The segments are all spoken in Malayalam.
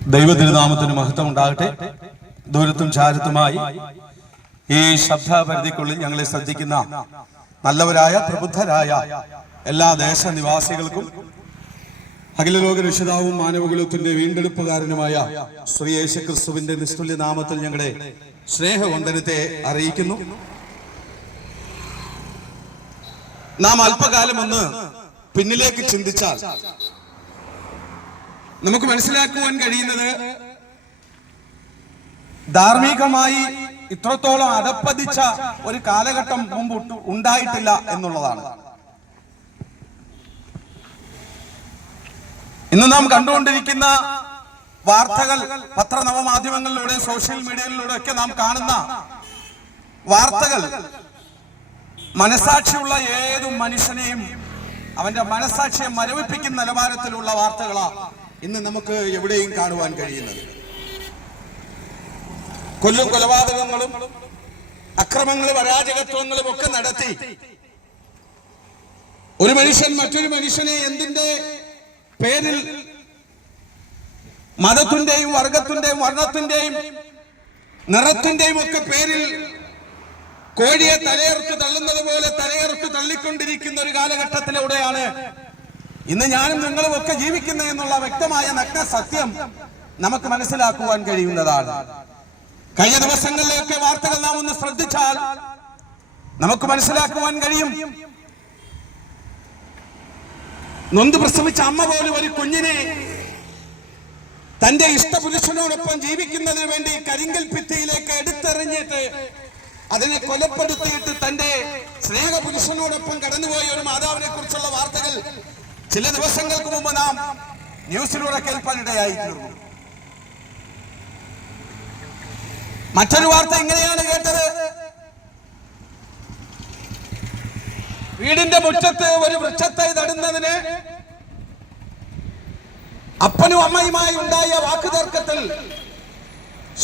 ദൈവതിരുനാമത്തിന് മഹത്വം ഉണ്ടാകട്ടെ. ദൂരത്തും ചാരത്തുമായി ഈ ശബ്ദപരിധിക്കുള്ളിൽ ഞങ്ങളെ ശ്രദ്ധിക്കുന്ന നല്ലവരായ പ്രബുദ്ധരായ എല്ലാ ദേശനിവാസികൾക്കും അഖിലലോക രക്ഷിതാവും മാനവകുലത്തിന്റെ വീണ്ടെടുപ്പുകാരനുമായ ശ്രീ യേശുക്രിസ്തുവിന്റെ നിസ്തുല്യ നാമത്തിൽ ഞങ്ങളുടെ സ്നേഹവന്ദനത്തെ അറിയിക്കുന്നു. നാം അല്പകാലം ഒന്ന് പിന്നിലേക്ക് ചിന്തിച്ചാൽ നമുക്ക് മനസ്സിലാക്കുവാൻ കഴിയുന്നത് ധാർമ്മികമായി ഇത്രത്തോളം അധപ്പതിച്ച ഒരു കാലഘട്ടം മുമ്പ് ഉണ്ടായിട്ടില്ല എന്നുള്ളതാണ്. ഇന്ന് നാം കണ്ടുകൊണ്ടിരിക്കുന്ന വാർത്തകൾ പത്രനവമാധ്യമങ്ങളിലൂടെ സോഷ്യൽ മീഡിയയിലൂടെ ഒക്കെ നാം കാണുന്ന വാർത്തകൾ മനസാക്ഷിയുള്ള ഏതു മനുഷ്യനെയും അവന്റെ മനസാക്ഷിയെ മരവിപ്പിക്കുന്ന നിലവാരത്തിലുള്ള വാർത്തകളാണ് ഇന്ന് നമുക്ക് എവിടെയും കാണുവാൻ കഴിയുന്നത്. കൊലപാതകങ്ങളും അക്രമങ്ങളും അരാജകത്വങ്ങളും ഒക്കെ നടത്തി ഒരു മനുഷ്യൻ മറ്റൊരു മനുഷ്യനെ എന്തിന്റെ പേരിൽ മതത്തിന്റെയും വർഗത്തിന്റെയും വർണ്ണത്തിന്റെയും നിറത്തിന്റെയും ഒക്കെ പേരിൽ കോഴിയെ തലയറുത്ത് തള്ളുന്നത് പോലെ തലയറുത്ത് തള്ളിക്കൊണ്ടിരിക്കുന്ന ഒരു കാലഘട്ടത്തിലൂടെയാണ് ഇന്ന് ഞാനും നിങ്ങളും ഒക്കെ ജീവിക്കുന്നത് എന്നുള്ള വ്യക്തമായ നഗ്ന സത്യം നമുക്ക് മനസ്സിലാക്കുവാൻ കഴിയുന്നതാണ്. കഴിഞ്ഞ ദിവസങ്ങളിലെയൊക്കെ വാർത്തകൾ നാം ഒന്ന് ശ്രദ്ധിച്ചാൽ നമുക്ക് മനസ്സിലാക്കുവാൻ കഴിയും. നൊന്ത് പ്രസവിച്ച അമ്മ പോലും ഒരു കുഞ്ഞിനെ തന്റെ ഇഷ്ടപുരുഷനോടൊപ്പം ജീവിക്കുന്നതിന് വേണ്ടി കരിങ്കൽ ഭിത്തിയിലേക്ക് എടുത്തെറിഞ്ഞിട്ട് അതിനെ കൊലപ്പെടുത്തിയിട്ട് തന്റെ സ്നേഹപുരുഷനോടൊപ്പം കടന്നുപോയ ഒരു മാതാവിനെ കുറിച്ചുള്ള വാർത്തകൾ ചില ദിവസങ്ങൾക്ക് മുമ്പ് നാം ന്യൂസിലൂടെ കേൾപ്പാനിടയായി തീർന്നു. മറ്റൊരു വാർത്ത ഇങ്ങനെയാണ് കേട്ടത്. വീടിന്റെ മുറ്റത്ത് ഒരു വൃക്ഷത്തൈ നടുന്നതിന് അപ്പനും അമ്മയുമായി ഉണ്ടായ വാക്കുതർക്കത്തിൽ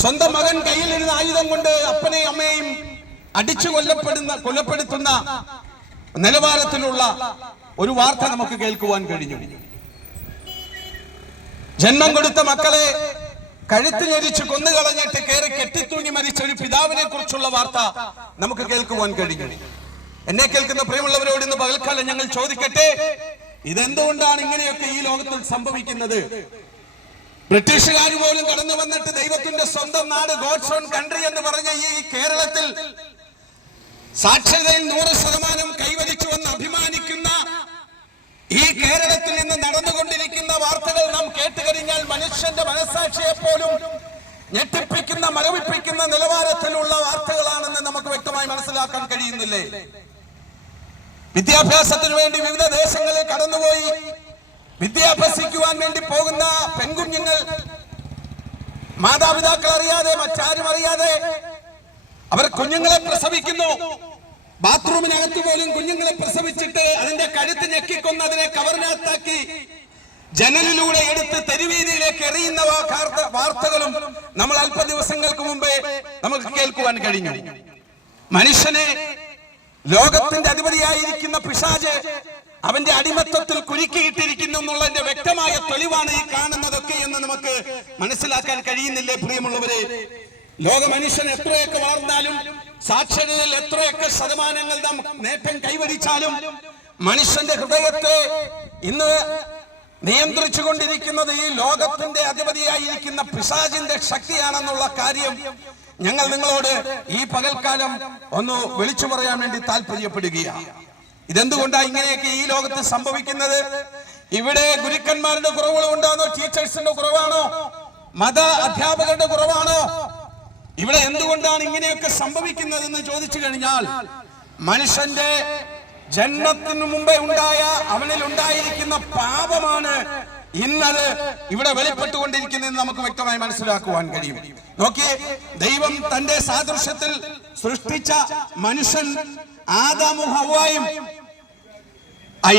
സ്വന്തം മകൻ കയ്യിലിരുന്ന ആയുധം കൊണ്ട് അപ്പനെയും അമ്മയെയും അടിച്ചു കൊലപ്പെടുത്തുന്ന നിലവാരത്തിലുള്ള ഒരു വാർത്ത നമുക്ക് കേൾക്കുവാൻ കഴിഞ്ഞു. ജന്മം കൊടുത്ത മക്കളെ കഴുത്തിലരിച്ച് കൊന്നുകളഞ്ഞിട്ട് കയറി കെട്ടിത്തൂങ്ങി മരിച്ച ഒരു പിതാവിനെ കുറിച്ചുള്ള വാർത്ത നമുക്ക് കേൾക്കുവാൻ കഴിഞ്ഞു. എന്നെ കേൾക്കുന്ന പ്രിയമുള്ളവരോട് ഇന്ന് പകൽക്കാലം ഞങ്ങൾ ചോദിക്കട്ടെ, ഇതെന്തുകൊണ്ടാണ് ഇങ്ങനെയൊക്കെ ഈ ലോകത്തിൽ സംഭവിക്കുന്നത്? ബ്രിട്ടീഷുകാർ പോലും കടന്നു വന്നിട്ട് ദൈവത്തിന്റെ സ്വന്തം നാട്, ഗോഡ്സ് ഓൺ കൺട്രി എന്ന് പറഞ്ഞ ഈ കേരളത്തിൽ സാക്ഷരതയിൽ 100% കൈവരിച്ചുവെന്ന് അഭിമാനിക്കുന്ന ഈ കേരളത്തിൽ നിന്ന് നടന്നുകൊണ്ടിരിക്കുന്ന വാർത്തകൾ നാം കേട്ടുകഴിഞ്ഞാൽ മനുഷ്യന്റെ മനസാക്ഷിയെ പോലും ഞെട്ടിപ്പിക്കുന്ന മരവിപ്പിക്കുന്ന നിലവാരത്തിലുള്ള വാർത്തകളാണെന്ന് നമുക്ക് വ്യക്തമായി മനസ്സിലാക്കാൻ കഴിയുന്നില്ലേ? വിദ്യാഭ്യാസത്തിന് വേണ്ടി വിവിധ ദേശങ്ങളിൽ കടന്നുപോയി വിദ്യാഭ്യസിക്കുവാൻ വേണ്ടി പോകുന്ന പെൺകുഞ്ഞുങ്ങൾ മാതാപിതാക്കൾ അറിയാതെ മറ്റാരും അറിയാതെ അവർ കുഞ്ഞുങ്ങളെ പ്രസവിക്കുന്നു. ബാത്റൂമിനകത്ത് പോലും കുഞ്ഞുങ്ങളെ പ്രസവിച്ചിട്ട് അതിന്റെ കഴുത്ത് ഞെക്കിക്കൊന്ന് അതിനെ കവറിനകത്താക്കി ജനലിലൂടെ എടുത്ത് തെരുവീതിയിലേക്ക് എറിയുന്ന വാർത്തകളും നമ്മൾ അല്പ ദിവസങ്ങൾക്ക് മുമ്പേ നമുക്ക് കേൾക്കുവാൻ കഴിഞ്ഞു. മനുഷ്യനെ ലോകത്തിന്റെ അധിപതിയായിരിക്കുന്ന പിശാച് അവന്റെ അടിമത്തത്തിൽ കുരുക്കിയിട്ടിരിക്കുന്നു എന്നുള്ളതിന്റെ വ്യക്തമായ തെളിവാണ് ഈ കാണുന്നതൊക്കെ എന്ന് നമുക്ക് മനസ്സിലാക്കാൻ കഴിയുന്നില്ലേ പ്രിയമുള്ളവരെ? ലോക മനുഷ്യൻ എത്രയൊക്കെ വളർന്നാലും സാക്ഷരതയിൽ എത്രയൊക്കെ ശതമാനങ്ങൾ നാം നേട്ടം കൈവരിച്ചാലും മനുഷ്യന്റെ ഹൃദയത്തെ ഇന്ന് നിയന്ത്രിച്ചു കൊണ്ടിരിക്കുന്നത് ഈ ലോകത്തിന്റെ അധിപതിയായിരിക്കുന്ന പിശാചിന്റെ ശക്തിയാണെന്നുള്ള കാര്യം ഞങ്ങൾ നിങ്ങളോട് ഈ പകൽക്കാലം ഒന്ന് വിളിച്ചു പറയാൻ വേണ്ടി താല്പര്യപ്പെടുകയാണ്. ഇതെന്തുകൊണ്ടാണ് ഇങ്ങനെയൊക്കെ ഈ ലോകത്ത് സംഭവിക്കുന്നത്? ഇവിടെ ഗുരുക്കന്മാരുടെ കുറവുകൾ ഉണ്ടാകുന്നോ? ടീച്ചേഴ്സിന്റെ കുറവാണോ? മത അധ്യാപകരുടെ കുറവാണോ? ഇവിടെ എന്തുകൊണ്ടാണ് ഇങ്ങനെയൊക്കെ സംഭവിക്കുന്നതെന്ന് ചോദിച്ചു കഴിഞ്ഞാൽ മനുഷ്യന്റെ ജന്മത്തിനു മുമ്പേ അവനിൽ ഉണ്ടായിരിക്കുന്ന പാപമാണ് ഇന്നത് ഇവിടെ വെളിപ്പെട്ടുകൊണ്ടിരിക്കുന്നതെന്ന് നമുക്ക് വ്യക്തമായി മനസ്സിലാക്കുവാൻ കഴിയും. നോക്കിയേ, ദൈവം തന്റെ സാദൃശ്യത്തിൽ സൃഷ്ടിച്ച മനുഷ്യൻ ആദാമും ഹവ്വായും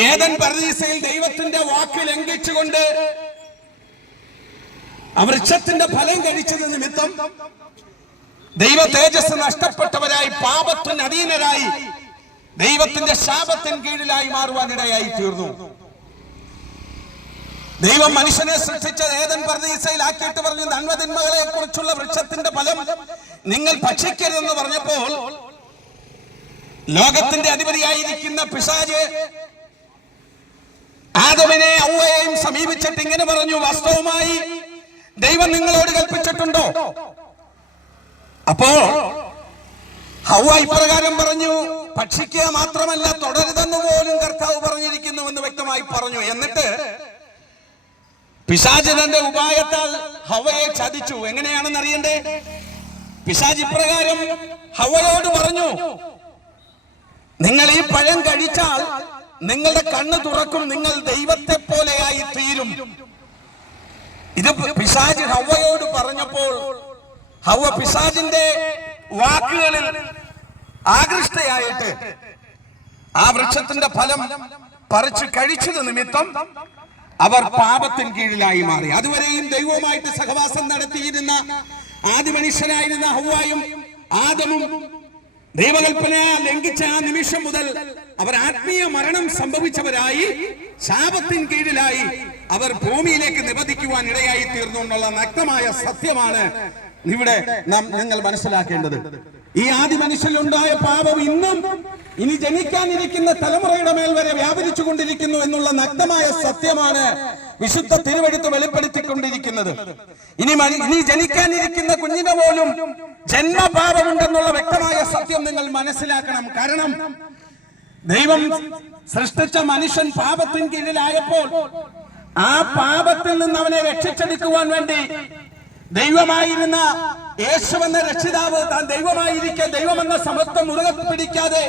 ഏദൻ പർദീസയിൽ ദൈവത്തിന്റെ വാക്ക് ലംഘിച്ചുകൊണ്ട് വൃക്ഷത്തിന്റെ ഫലം കഴിച്ചത് നിമിത്തം ദൈവ തേജസ് നഷ്ടപ്പെട്ടവരായി പാപത്തിന് അധീനരായി ദൈവത്തിന്റെ ശാപത്തിന് കീഴിലായി മാറുവാനിടയായി തീർന്നു. ദൈവം മനുഷ്യനെ സൃഷ്ടിച്ചത് ഏദൻ പർദീസയിലാക്കിയിട്ട് പറഞ്ഞു, നന്മതിന്മകളെ കുറിച്ചുള്ള വൃക്ഷത്തിന്റെ ഫലം നിങ്ങൾ ഭക്ഷിക്കരുതെന്ന് പറഞ്ഞപ്പോൾ ലോകത്തിന്റെ അധിപതിയായിരിക്കുന്ന പിശാച് ആദമിനെ ഹവ്വയെയും സമീപിച്ചിട്ട് ഇങ്ങനെ പറഞ്ഞു, വാസ്തവമായി ദൈവം നിങ്ങളോട് കൽപ്പിച്ചിട്ടുണ്ടോ? അപ്പോൾ ഹവ്വ ഇപ്രകാരം പറഞ്ഞു, ഭക്ഷിക്കുക മാത്രമല്ല തുടരുതെന്ന് പോലും കർത്താവ് പറഞ്ഞിരിക്കുന്നുവെന്ന് വ്യക്തമായി പറഞ്ഞു. എന്നിട്ട് പിശാച് തന്റെ ഉപായത്താൽ ഹവ്വയെ ചതിച്ചു. എങ്ങനെയാണെന്ന് അറിയണ്ടേ? പിശാച് ഇപ്രകാരം ഹവ്വയോട് പറഞ്ഞു, നിങ്ങൾ ഈ പഴം കഴിച്ചാൽ നിങ്ങളുടെ കണ്ണ് തുറക്കും, നിങ്ങൾ ദൈവത്തെ പോലെയായി തീരും. ഇത് പിശാച് ഹവ്വയോട് പറഞ്ഞപ്പോൾ ഹവ്വ പിശാചിന്റെ വാക്കുകളിൽ ആകൃഷ്ടയായിട്ട് ആ വൃക്ഷത്തിന്റെ ഫലം പറിച്ചു കഴിച്ചത് നിമിത്തം അവർ പാപത്തിന് കീഴിലായി മാറി. അതുവരെയും ദൈവവുമായിട്ട് സഹവാസം നടത്തിയിരുന്ന ആദ്യ മനുഷ്യനായിരുന്ന ഹവ്വായും ആദമും ദൈവകൽപ്പന ലംഘിച്ച ആ നിമിഷം മുതൽ അവർ ആത്മീയ മരണം സംഭവിച്ചവരായി ശാപത്തിൻ കീഴിലായി അവർ ഭൂമിയിലേക്ക് നിബന്ധിക്കുവാൻ ഇടയായി തീർന്നു എന്നുള്ള നഗ്നമായ സത്യമാണ് ഇവിടെ നിങ്ങൾ മനസ്സിലാക്കേണ്ടത്. ഈ ആദ്യ മനുഷ്യനുണ്ടായ പാപം ഇന്നും ഇനി ജനിക്കാനിരിക്കുന്ന തലമുറയുടെ മേൽ വരെ വ്യാപരിച്ചു കൊണ്ടിരിക്കുന്നു എന്നുള്ള നഗ്നമായ സത്യമാണ് വിശുദ്ധ തിരുവെഴുത്ത് വെളിപ്പെടുത്തിക്കൊണ്ടിരിക്കുന്നത്. ഇനി ജനിക്കാനിരിക്കുന്ന കുഞ്ഞിനെ പോലും ജന്മപാപമുണ്ടെന്നുള്ള വ്യക്തമായ സത്യം നിങ്ങൾ മനസ്സിലാക്കണം. കാരണം ദൈവം സൃഷ്ടിച്ച മനുഷ്യൻ പാപത്തിന് കീഴിലായപ്പോൾ ആ പാപത്തിൽ നിന്ന് അവനെ രക്ഷിച്ചെടുക്കുവാൻ വേണ്ടി ദൈവമായിരുന്ന യേശുവെന്ന രക്ഷിതാവ് താൻ ദൈവമായിരിക്കെ ദൈവമെന്ന സമത്വം മുറുകെ പിടിക്കാതെ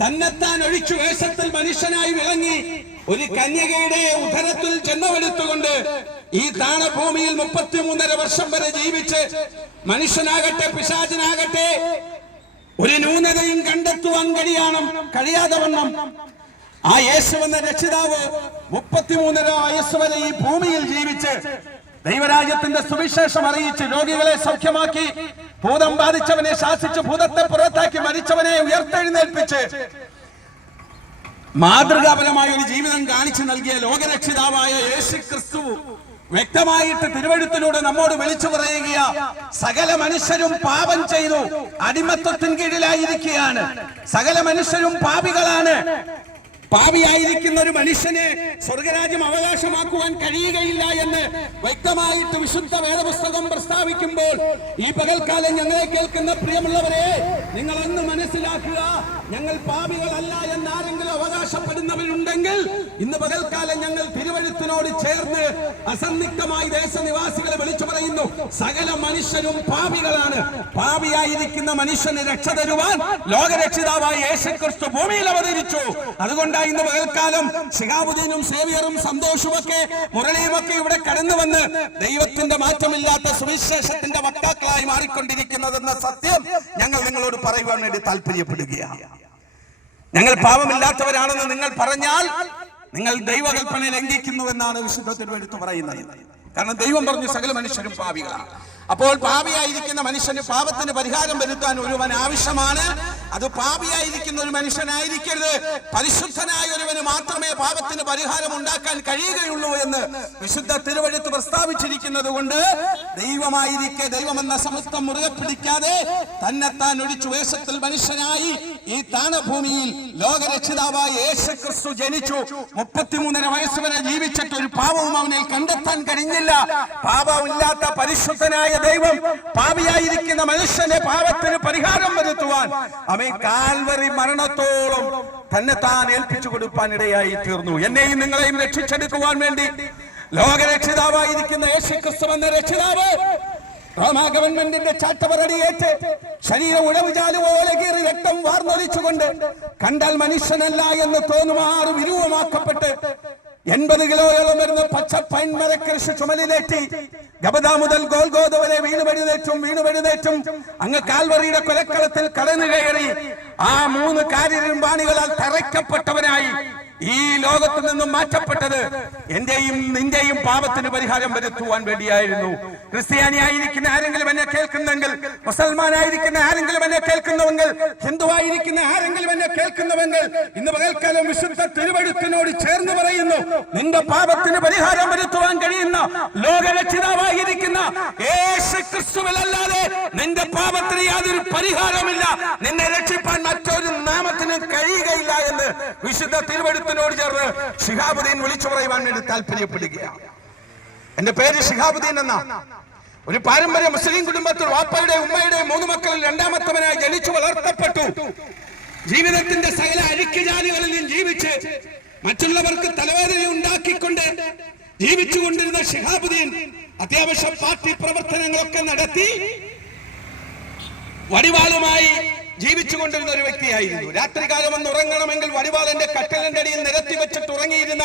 തന്നെത്താൻ ഒഴിച്ചു വേഷത്തിൽ മനുഷ്യനായി വിളങ്ങി ഒരു കന്യകയുടെ ഉദരത്തിൽ ജന്മമെടുത്തുകൊണ്ട് ഈ താണഭൂമിയിൽ 33.5 വർഷം വരെ ജീവിച്ച് മനുഷ്യനാകട്ടെ പിശാചിനാകട്ടെ ഒരു ന്യൂനതയും കണ്ടെത്തുവാൻ കഴിയാതെ വണ്ണം ആ യേശുവെന്ന രക്ഷിതാവ് 33.5 വയസ്സ് വരെ ഈ ഭൂമിയിൽ ജീവിച്ച് ദൈവരാജ്യത്തിന്റെ സുവിശേഷം അറിയിച്ച് രോഗികളെ സൗഖ്യമാക്കി, ഭൂതം ബാധിച്ചവനെ ശാസിച്ച് ഭൂതത്തെ പുറത്താക്കി, മരിച്ചവനെ ഉയർത്തെഴുന്നേൽപ്പിച്ച് മാതൃകാപരമായ ഒരു ജീവിതം കാണിച്ചു നൽകിയ ലോകരക്ഷിതാവായ യേശു ക്രിസ്തു വ്യക്തമായിട്ട് തിരുവെഴുത്തിലൂടെ നമ്മോട് വിളിച്ചു പറയുക, സകല മനുഷ്യരും പാപം ചെയ്തു അടിമത്വത്തിന് കീഴിലായിരിക്കുകയാണ്, സകല മനുഷ്യരും പാപികളാണ്. പാപിയായിരിക്കുന്ന ഒരു മനുഷ്യനെ സ്വർഗരാജ്യം അവകാശമാക്കുവാൻ കഴിയുകയില്ല എന്ന് വ്യക്തമായിട്ട് വിശുദ്ധ വേദപുസ്തകം പ്രസ്താവിക്കുമ്പോൾ ഈ പകൽക്കാലം ഞങ്ങളെ കേൾക്കുന്ന പ്രിയമുള്ളവരെ, നിങ്ങൾ ഒന്ന് മനസ്സിലാക്കുക, ഞങ്ങൾ പാപികളല്ല എന്ന് ആരെങ്കിലും അവകാശപ്പെടുന്നവരുണ്ടെങ്കിൽ ഇന്ന് പകൽക്കാലം ഞങ്ങൾ തിരുവെഴുത്തിനോട് ചേർന്ന് അസന്നിഗ്ധമായി ദേശനിവാസികളെ വിളിച്ചു പറയുന്നു, സകല മനുഷ്യരും പാപികളാണ്. പാപിയായിരിക്കുന്ന മനുഷ്യന് രക്ഷ തരുവാൻ ലോകരക്ഷിതാവായ യേശുക്രിസ്തു ഭൂമിയിൽ അവതരിച്ചു. അതുകൊണ്ട് ഇന്ന് പകൽക്കാലം ശിഹാബുദ്ദീനും സേവിയറും സന്തോഷമൊക്കെ മുരളിയുമൊക്കെ ഇവിടെ കടന്നു വന്ന് ദൈവത്തിന്റെ മാറ്റമില്ലാത്ത സുവിശേഷത്തിന്റെ വക്താക്കളായി മാറിക്കൊണ്ടിരിക്കുന്നതെന്ന സത്യം ഞങ്ങൾ നിങ്ങളോട് പറയുവാൻ വേണ്ടി താല്പര്യപ്പെടുകയാണ്. ഞങ്ങൾ പാപമില്ലാത്തവരാണെന്ന് നിങ്ങൾ പറഞ്ഞാൽ നിങ്ങൾ ദൈവകൽപ്പന ലംഘിക്കുന്നുവെന്നാണ് വിശുദ്ധ തിരുവെഴുത്ത് പറയുന്നത്. കാരണം ദൈവം പറഞ്ഞു സകല മനുഷ്യരും പാപികളാണ്. അപ്പോൾ പാപിയായിരിക്കുന്ന മനുഷ്യന് പാപത്തിന് പരിഹാരം വരുത്താൻ ഒരുവൻ ആവശ്യമാണ്. അത് പാപിയായിരിക്കുന്ന ഒരു മനുഷ്യനായിരിക്കരുത്, പരിശുദ്ധനായ ഒരുവന് മാത്രമേ പാപത്തിന് പരിഹാരം ഉണ്ടാക്കാൻ കഴിയുകയുള്ളൂ എന്ന് വിശുദ്ധ തിരുവെഴുത്ത് പ്രസ്താവിച്ചിരിക്കുന്നത് കൊണ്ട് ദൈവമായിരിക്കെ ദൈവമെന്ന സമത്വം മുറുകെ പിടിക്കാതെ തന്നെത്താൻ ഒഴിച്ചു വേഷത്തിൽ മനുഷ്യനായി ഈ താണഭൂമിയിൽ ലോകരക്ഷിതാവായ യേശുക്രിസ്തു ജനിച്ചു. 33.5 വയസ്സ് വരെ ജീവിച്ചിട്ട് ഒരു പാപവും അവനെ കണ്ടെത്താൻ കഴിഞ്ഞില്ല. പാപമില്ലാത്ത പരിശുദ്ധനായ ദൈവം പാപിയായിരിക്കുന്ന മനുഷ്യന്റെ പാപത്തിന് പരിഹാരം വരുത്തുവാൻ അവൻ കാൽവറി മരണത്തോളം തന്നെ താൻ ഏൽപ്പിച്ചു കൊടുക്കാൻ ഇടയായി തീർന്നു. എന്നെയും നിങ്ങളെയും രക്ഷിച്ചെടുക്കുവാൻ വേണ്ടി ലോകരക്ഷിതാവായിരിക്കുന്ന യേശുക്രിസ്തു എന്ന രക്ഷിതാവ് റോമാ ഗവൺമെന്റിന്റെ ചാട്ടവറടിയേറ്റ് ശരീരം ഉഴവുചാലു പോലെ കീറി രക്തം വാർന്നൊലിച്ചുകൊണ്ട് കണ്ടാൽ മനുഷ്യനല്ല എന്ന് തോന്നുമാറ് വിരൂപമാക്കപ്പെട്ട് 80 കിലോയോളം വരുന്ന പച്ച പൈൻമരക്കൃഷി ചുമലിലേറ്റി ഗബദ മുതൽ ഗോൽഗോദ വരെ വീണുപെഴുന്നേറ്റും അങ്ങ് കാൽവറിയുടെ കൊലക്കളത്തിൽ കടന്നു കയറി ആ 3 കാരിരുമ്പാണികളാൽ തറയ്ക്കപ്പെട്ടവനായി ഈ ലോകത്ത് നിന്നും മാറ്റപ്പെട്ടത് എന്റെയും നിന്റെയും പാപത്തിന് പരിഹാരം വരുത്തുവാൻ വേണ്ടിയായിരുന്നു. ക്രിസ്ത്യാനിയായിരിക്കുന്ന ആരെങ്കിലും എന്നെ കേൾക്കുന്നെങ്കിൽ, മുസൽമാനായിരിക്കുന്ന ആരെങ്കിലും എന്നെ കേൾക്കുന്നുവെങ്കിൽ, ഹിന്ദുവായിരിക്കുന്ന ആരെങ്കിലും എന്നെ കേൾക്കുന്നുവെങ്കിൽ, ഇന്ന് പകൽക്കാലം വിശുദ്ധ തിരുവെഴുത്തിനോട് ചേർന്ന് പറയുന്നു, നിന്റെ പാപത്തിന് പരിഹാരം വരുത്തുവാൻ കഴിയുന്ന ലോകരക്ഷിതാവായിരിക്കുന്ന യേശു ക്രിസ്തുവിലല്ലാതെ നിന്റെ പാപത്തിന് യാതൊരു പരിഹാരമില്ല. നിന്നെ രക്ഷിപ്പാൻ മറ്റൊരു നാമത്തിന് കഴിയുകയില്ല എന്ന് വിശുദ്ധ തിരുവെഴുത്തിനോട് ചേർന്ന് ശിഹാബുദ്ദീൻ വിളിച്ചു പറയുവാൻ വേണ്ടി താല്പര്യപ്പെടുകയാണ്. എന്റെ പേര് ശിഹാബുദ്ദീൻ എന്ന ഒരു പാരമ്പര്യ മുസ്ലിം കുടുംബത്തിൽ വാപ്പയുടെ ഉമ്മയുടെയും 3 മക്കളിൽ 2ാമത്തവനായി ജനിച്ചു വളർത്തപ്പെട്ടു. ജീവിതത്തിന്റെ സകല അഴുക്കുജാലികളിലും ജീവിച്ച് മറ്റുള്ളവർക്ക് തലവേദന ഉണ്ടാക്കിക്കൊണ്ട് ജീവിച്ചുകൊണ്ടിരുന്ന ശിഹാബുദ്ദീൻ അത്യാവശ്യം പാർട്ടി പ്രവർത്തനങ്ങളൊക്കെ നടത്തി വടിവാളുമായി ജീവിച്ചുകൊണ്ടിരുന്ന ഒരു വ്യക്തിയായിരുന്നു. രാത്രികാലം ഒന്ന് ഉറങ്ങണമെങ്കിൽ വടിവാളന്റെ കട്ടലിന്റെ അടിയിൽ നിരത്തി വെച്ചിട്ട് ഉറങ്ങിയിരുന്ന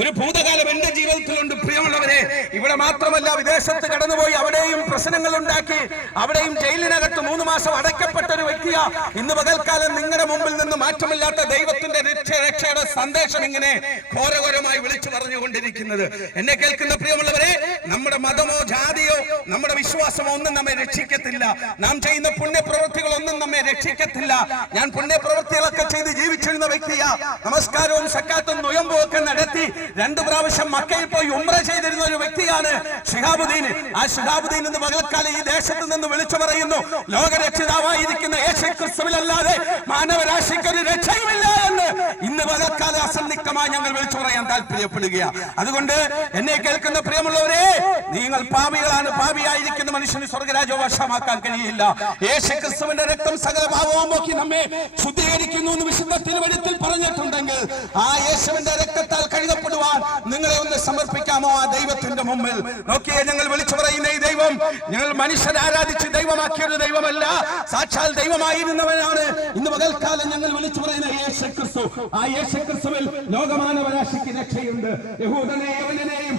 ഒരു ഭൂതകാലം എന്റെ ജീവിതത്തിലുണ്ട്. പ്രിയമുള്ളവരെ, ഇവിടെ മാത്രമല്ല, വിദേശത്ത് കടന്നുപോയി അവിടെയും പ്രശ്നങ്ങൾ ഉണ്ടാക്കി അവിടെയും ജയിലിനകത്ത് 3 മാസം അടയ്ക്കപ്പെട്ട ഒരു വ്യക്തിയാ. ഇന്ന് പകൽക്കാലം നിങ്ങളുടെ മുമ്പിൽ നിന്ന് മാറ്റമില്ലാത്ത ദൈവത്തിന്റെ രക്ഷയുടെ സന്ദേശം ഇങ്ങനെ ഘോരഘോരമായി വിളിച്ചു പറഞ്ഞുകൊണ്ടിരിക്കുന്നത്. എന്നെ കേൾക്കുന്ന പ്രിയമുള്ളവരെ, നമ്മുടെ മതമോ ജാതിയോ നമ്മുടെ വിശ്വാസമോ ഒന്നും നമ്മെ രക്ഷിക്കത്തില്ല. നാം ചെയ്യുന്ന പുണ്യപ്രവൃത്തികളൊന്നും നമ്മെ രക്ഷിക്കത്തില്ല. ഞാൻ പുണ്യപ്രവൃത്തികളൊക്കെ ചെയ്ത് ജീവിച്ചിരുന്ന വ്യക്തിയാ. നമസ്കാരവും സക്കാത്തും നൊയമ്പും ഒക്കെ നടത്തി 2 പ്രാവശ്യം മക്കയിൽ പോയി ഉംറ ചെയ്തിരുന്ന ഒരു വ്യക്തിയാണ് ശിഹാബുദ്ദീൻ. ആ ശിഹാബുദ്ദീൻ ഇന്ന് പകൽക്കാലം ഈ ദേശത്ത് നിന്ന് വിളിച്ചു പറയുന്നു, ലോകരക്ഷിതാവായിരിക്കുന്ന യേശു ക്രിസ്തുവിലല്ലാതെ മാനവരാശിക്ക് ഒരു രക്ഷയുമില്ല എന്ന് ഇന്ന് പകൽക്കാലം അസന്നിഗ്ധമായി ഞങ്ങൾ വിളിച്ചു പറയാൻ താല്പര്യപ്പെടുകയാണ്. അതുകൊണ്ട് എന്നെ കേൾക്കുന്ന പ്രിയമുള്ളവരെ, നിങ്ങൾ പാപികളാണ്. പാപിയായിരിക്കുന്ന മനുഷ്യന് സ്വർഗരാജ്യവശമാക്കാൻ കഴിയില്ല. യേശു ക്രിസ്തുവിന്റെ രക്തം സകല പാപവും പോക്കി നമ്മെ ശുദ്ധീകരിക്കുന്നു എന്ന് വിശുദ്ധ തിരുവെഴുത്തിൽ പറഞ്ഞിട്ടുണ്ടെങ്കിൽ ആ യേശുവിന്റെ രക്തത്താൽ കഴുകപ്പെടുവാൻ നിങ്ങളെ ഒന്ന് സമർപ്പിക്കാമോ ആ ദൈവത്തിന്റെ മുമ്പിൽ? നോക്കിയേ, ഞങ്ങൾ വിളിച്ചു പറയുന്ന ഈ ദൈവം ഞങ്ങൾ മനുഷ്യരെ ആരാധിച്ച് ദൈവമാക്കിയ ഒരു ദൈവമല്ല, സാക്ഷാൽ ദൈവമായിരുന്നവനാണ്. ഇന്ന് പകൽക്കാലം ഞങ്ങൾ വിളിച്ചു പറയുന്ന യേശു ക്രിസ്തു. ആ യേശു ക്രിസ്തുവിൽ ലോകമാനവരാശിക്ക് രക്ഷയുണ്ട്. യഹൂദനെയും യവനനെയും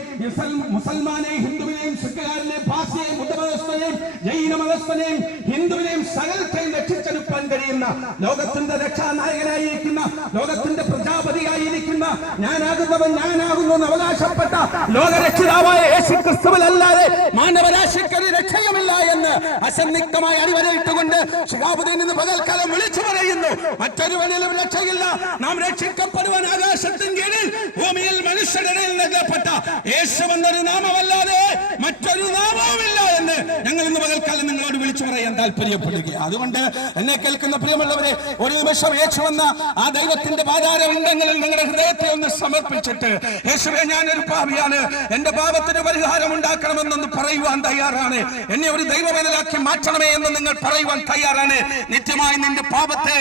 മുസൽമാനെയും ഹിന്ദുവിനെയും സിഖുകാരനെയും പാർസിയെയും ബുദ്ധമതസ്ഥനെയും ജൈനമതസ്ഥനെയും ഹിന്ദുവിനെയും സകലത്തെയും രക്ഷിച്ചെടുക്കാൻ കഴിയുന്ന ലോകത്തിന്റെ രക്ഷാനായകനായിരിക്കുന്ന ലോകത്തിന്റെ പ്രജാപതിയായിരിക്കുന്ന ഞാനാകുന്നവൻ ഞാനാകുന്നു എന്ന് അവകാശപ്പെട്ട ലോകരക്ഷിതാവായ യേശു ക്രിസ്തുവിലല്ലാതെ മാനവരാശിക്കൊരു രക്ഷയുമില്ല എന്ന് അസന്നിഗ്ധമായി അടിവരയിട്ടുകൊണ്ട് ശിഹാബുദ്ദീൻ ഇന്ന് പകൽക്കാലം വിളിച്ചു പറയുന്നു, മറ്റൊരുവനിലും രക്ഷയില്ല. നാം രക്ഷിക്കപ്പെടുവാൻ ആകാശത്തിന് കീഴിൽ ഭൂമിയിൽ മനുഷ്യരുടെ നൽകപ്പെട്ട യേശു എന്നൊരു നാമമല്ലാതെ മറ്റൊരു നാമവുമില്ല എന്ന് ഞങ്ങൾ ഇന്ന് പകൽക്കാലം നിങ്ങളോട് വിളിച്ചു പറയാൻ താല്പര്യപ്പെടുകയാണ്. അതുകൊണ്ട് എന്നെ കേൾക്കുന്ന പ്രിയമുള്ളവരെ, ഒരു നിമിഷം യേശു എന്ന ആ ദൈവത്തിന്റെ പാതാരവൃന്ദങ്ങളിൽ നിങ്ങളുടെ ഹൃദയത്തെ ഒന്ന് സമർപ്പിച്ചിട്ട്, യേശുവേ, ഞാനൊരു പാപിയാണ്, എന്റെ പാപത്തിന് പരിഹാരം ഉണ്ടാക്കണമെന്നൊന്ന് പറയുവാൻ തയ്യാറാണ്. എന്നെ ഒരു ദൈവവേദനാക്കി മാറ്റണമേ എന്ന് നിങ്ങൾ പറയുവാൻ തയ്യാറാണ്. നിത്യമായി നിന്റെ പാപത്തെ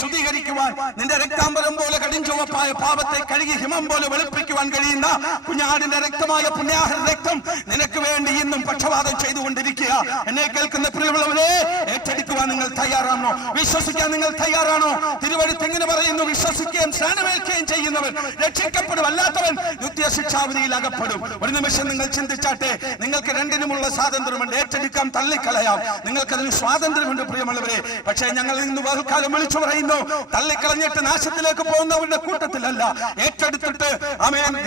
ശുദ്ധീകരിക്കുവാൻ, നിന്റെ രക്താംബരം പോലെ കടിഞ്ചുവപ്പായ പാപത്തെ കഴുകി ഹിമം പോലെ വെളുപ്പിക്കുവാൻ കഴിയുന്ന കുഞ്ഞാടിന്റെ രക്തമായ പുണ്യാഹ രക്തം നിനക്ക് വേണ്ടി ഇന്നും പക്ഷപാതം ചെയ്തുകൊണ്ടിരിക്കുക. എന്നെ കേൾക്കുന്ന പ്രിയമുള്ളവരെ, ഏറ്റെടുക്കുവാൻ നിങ്ങൾ തയ്യാറാണോ? വിശ്വസിക്കാൻ നിങ്ങൾ തയ്യാറാണോ? തിരുവെഴുത്ത് എങ്ങനെ പറയുന്നു? വിശ്വസിക്കുകയും സ്നാനമേൽക്കുകയും ചെയ്യുന്നവൻ രക്ഷിക്കപ്പെടും, അല്ലാത്തവൻ നിത്യശിക്ഷാവിധിയിൽ അകപ്പെടും. ഒരു നിമിഷം നിങ്ങൾ ചിന്തിച്ചാട്ടെ. നിങ്ങൾക്ക് രണ്ടിനുമുള്ള സ്വാതന്ത്ര്യമുണ്ട്. ഏറ്റെടുക്കാം, തള്ളിക്കളയാം. നിങ്ങൾക്കതിന് സ്വാതന്ത്ര്യമുണ്ട് പ്രിയമുള്ളവരെ. പക്ഷേ ഞങ്ങൾ ഇന്ന് പകൽക്കാലം വിളിച്ചു പറയുന്നു, തള്ളിക്കളഞ്ഞിട്ട് നാശത്തിലേക്ക് പോകുന്നവരുടെ കൂട്ടത്തിലല്ല, ഏറ്റെടുത്തിട്ട്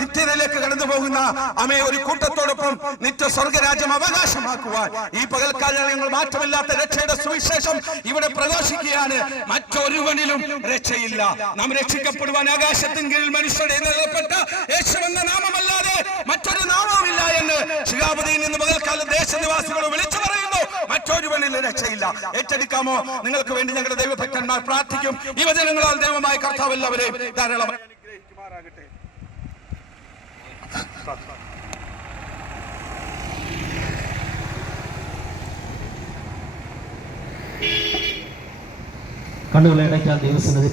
നിത്യതയിലേക്ക് കടന്നു പോകുന്ന ഒരു കൂട്ടത്തോടൊപ്പം നിത്യ സ്വർഗരാജ്യം അവകാശമാക്കുവാൻ ഈ പകൽക്കാലം ഞങ്ങൾ മാറ്റമില്ലാത്ത രക്ഷയുടെ സുവിശേഷം ഇവിടെ പ്രഘോഷിക്കുകയാണ്. മറ്റൊരുവനിലും രക്ഷയില്ല. നാം രക്ഷിക്കപ്പെടുവാൻ ആകാശത്തിന് കീഴിൽ മനുഷ്യരുടെ നൽകപ്പെട്ട യേശു എന്ന നാമമല്ലാതെ മറ്റൊരു നാമവുമില്ല എന്ന് ശിഹാബുദ്ദീൻ ഇന്ന് പകൽക്കാലം ദേശനിവാസികളോട് വിളിച്ചു പറയുന്നു. മറ്റൊരുവനിൽ രക്ഷയില്ല. ഏറ്റെടുക്കാമോ? നിങ്ങൾക്ക് വേണ്ടി ഞങ്ങളുടെ ദൈവഭക്തന്മാർ പ്രാർത്ഥിക്കും. ഈ വചനങ്ങളാൽ ദൈവമായ കർത്താവ് എല്ലാവരെയും ധാരാളമായി അനുഗ്രഹിക്കുമാറാകട്ടെ. കണ്ണുകളെ അടയ്ക്കാൻ ദൈവസന്നിധി